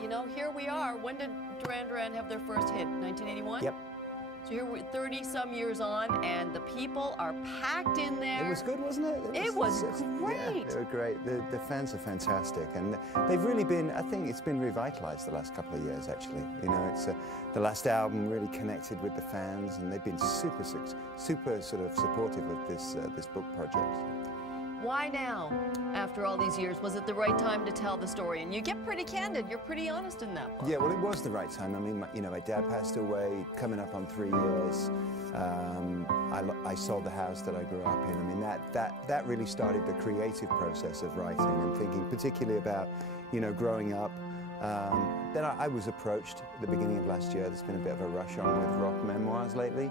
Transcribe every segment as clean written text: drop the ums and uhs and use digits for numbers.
you know, here we are. When did Duran Duran have their first hit? 1981? Yep. So here we're 30-some years on, and the people are packed in there. It was good, wasn't it? It was great. Yeah, they were great. The fans are fantastic, and they've really been, I think it's been revitalized the last couple of years, actually. You know, it's the last album really connected with the fans, and they've been super sort of supportive of this book project. Why now, after all these years? Was it the right time to tell the story? And you get pretty candid. You're pretty honest in that book. Yeah, well, it was the right time. I mean, you know, my dad passed away, coming up on 3 years. I sold the house that I grew up in. I mean, that really started the creative process of writing and thinking, particularly about, you know, growing up. Then I was approached at the beginning of last year. There's been a bit of a rush on with rock memoirs lately,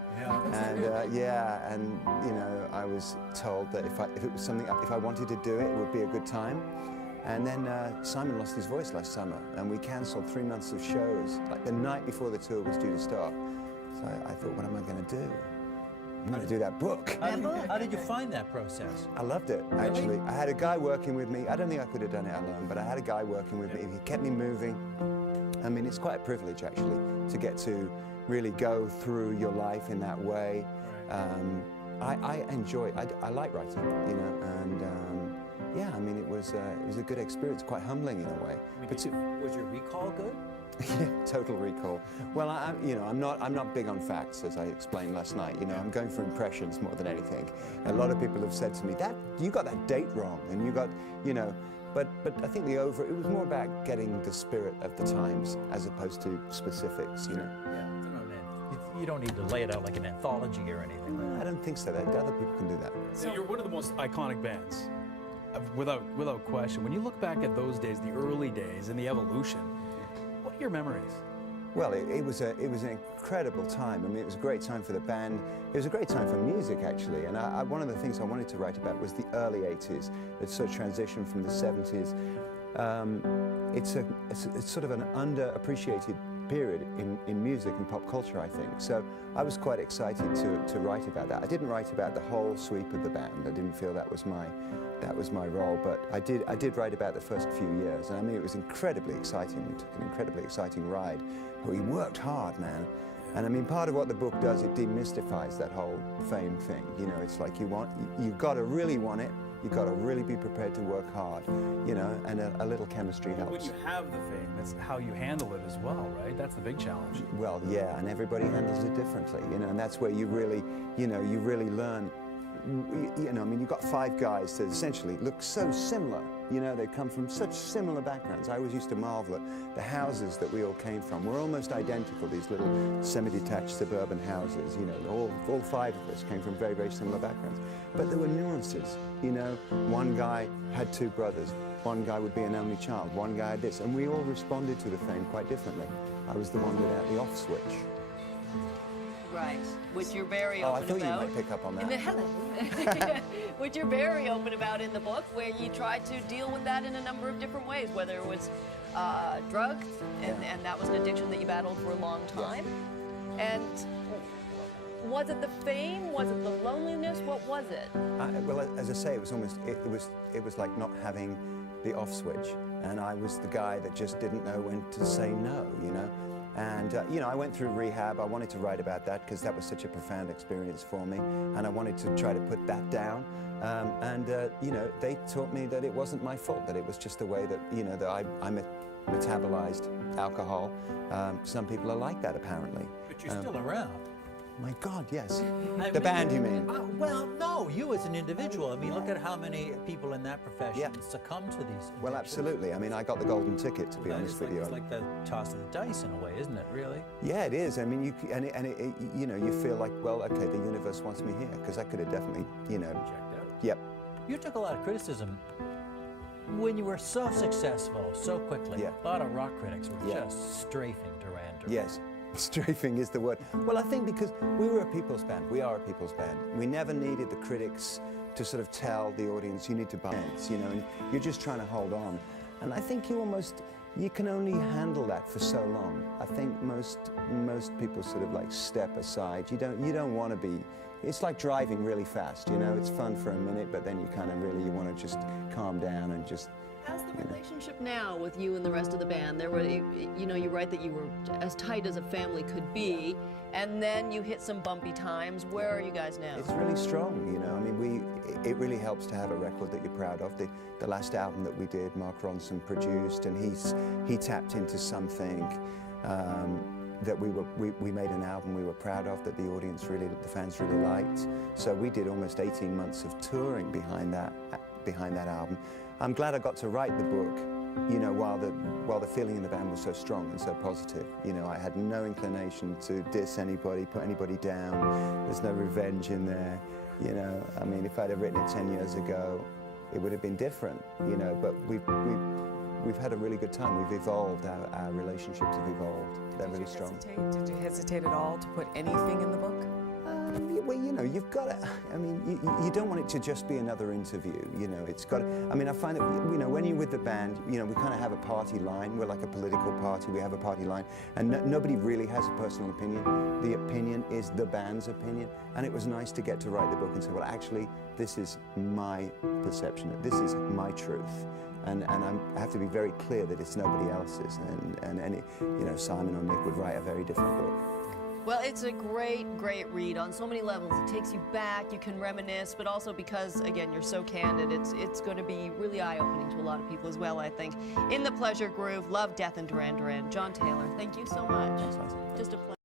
and and you know, I was told that if it was something, if I wanted to do it, it would be a good time. And then Simon lost his voice last summer, and we cancelled 3 months of shows, like the night before the tour was due to start. So I thought, what am I going to do? I'm going to do that book. How did you find that process? I loved it, actually. I had a guy working with me. I don't think I could have done it alone, but I had a guy working with me. He kept me moving. I mean, it's quite a privilege, actually, to get to really go through your life in that way. I enjoy it. I like writing, you know, and yeah, I mean, it was a good experience, quite humbling in a way. Was your recall good? Yeah, total recall. Well, you know, I'm not big on facts, as I explained last night. You know, I'm going for impressions more than anything. A lot of people have said to me, "That you got that date wrong," and you got, you know. But I think it was more about getting the spirit of the times as opposed to specifics. You know. Yeah, you don't need to lay it out like an anthology or anything. I don't think so. That other people can do that. So you're one of the most iconic bands, without question. When you look back at those days, the early days, and the evolution. What are your memories? Well, it was an incredible time. I mean, it was a great time for the band. It was a great time for music, actually. And one of the things I wanted to write about was the early 80s, the sort of transition from the 70s. It's sort of an underappreciated period in music and pop culture, I think. So I was quite excited to write about that. I didn't write about the whole sweep of the band. I didn't feel that was my role, but I did write about the first few years, and I mean, it was incredibly exciting. We took an incredibly exciting ride. We worked hard, man. And I mean, part of what the book does, it demystifies that whole fame thing. You know, it's like you've got to really want it. You've got to really be prepared to work hard, you know, and a little chemistry helps. When you have the fame, that's how you handle it as well, right? That's the big challenge. Well, yeah, and everybody handles it differently, you know, and that's where you really, you know, you really learn. You know, I mean, you've got 5 guys that essentially look so similar. You know, they come from such similar backgrounds. I always used to marvel at the houses that we all came from. We're almost identical, these little semi-detached suburban houses. You know, all 5 of us came from very, very similar backgrounds. But there were nuances, you know. One guy had 2 brothers. One guy would be an only child. One guy had this. And we all responded to the fame quite differently. I was the one without the off switch. Right, which you're very open about. I thought you might pick up on that. Which you're very open about in the book, where you try to deal with that in a number of different ways, whether it was drugs, and that was an addiction that you battled for a long time. Yeah. And was it the fame? Was it the loneliness? What was it? Well, as I say, it was like not having the off switch, and I was the guy that just didn't know when to say no, you know. And, you know, I went through rehab. I wanted to write about that because that was such a profound experience for me. And I wanted to try to put that down. You know, they taught me that it wasn't my fault, that it was just the way that, you know, that I metabolized alcohol. Some people are like that, apparently. But you're still around. My God, yes. The band, you mean? Well, no, you as an individual. I mean, look at how many people in that profession succumb to these addictions. Well, absolutely. I mean, I got the golden ticket, to be honest with you. It's like the toss of the dice in a way, isn't it, really? Yeah, it is. I mean, you know, you feel like, well, okay, the universe wants me here, because I could have definitely, you know... Checked out. Yep. You took a lot of criticism when you were so successful, so quickly. Yeah. A lot of rock critics were just strafing Duran Duran. Yes. Strafing is the word. Well, I think because we were a people's band. We are a people's band. We never needed the critics to sort of tell the audience, you need to buy it, you know, and you're just trying to hold on. And I think you can only handle that for so long. I think most people sort of like step aside. You don't want to be, it's like driving really fast, you know, it's fun for a minute, but then you kind of really, you want to just calm down and just How's the relationship now with you and the rest of the band? There were, you know, you write that you were as tight as a family could be, and then you hit some bumpy times. Where are you guys now? It's really strong, you know. I mean, it really helps to have a record that you're proud of. The last album that we did, Mark Ronson produced, and he tapped into something that we made an album we were proud of, that the fans really liked. So we did almost 18 months of touring behind that album. I'm glad I got to write the book, you know, while the feeling in the band was so strong and so positive. You know, I had no inclination to diss anybody, put anybody down. There's no revenge in there, you know. I mean, if I'd have written it 10 years ago, it would have been different, you know. But we've had a really good time. We've evolved. Our relationships have evolved. They're really strong. Did you hesitate at all to put anything in the book? Well, you know, you've got to, I mean, you don't want it to just be another interview, you know, it's got to, I mean, I find that, you know, when you're with the band, you know, we kind of have a party line. We're like a political party. We have a party line, and nobody really has a personal opinion. The opinion is the band's opinion, and it was nice to get to write the book and say, well, actually, this is my perception. This is my truth. And I have to be very clear that it's nobody else's, and any, you know, Simon or Nick would write a very different book. Well, it's a great, great read on so many levels. It takes you back, you can reminisce, but also because, again, you're so candid, it's going to be really eye-opening to a lot of people as well, I think. In the Pleasure Groove, love, Death, and Duran Duran. John Taylor, thank you so much. Thanks, Liza. Just a pleasure.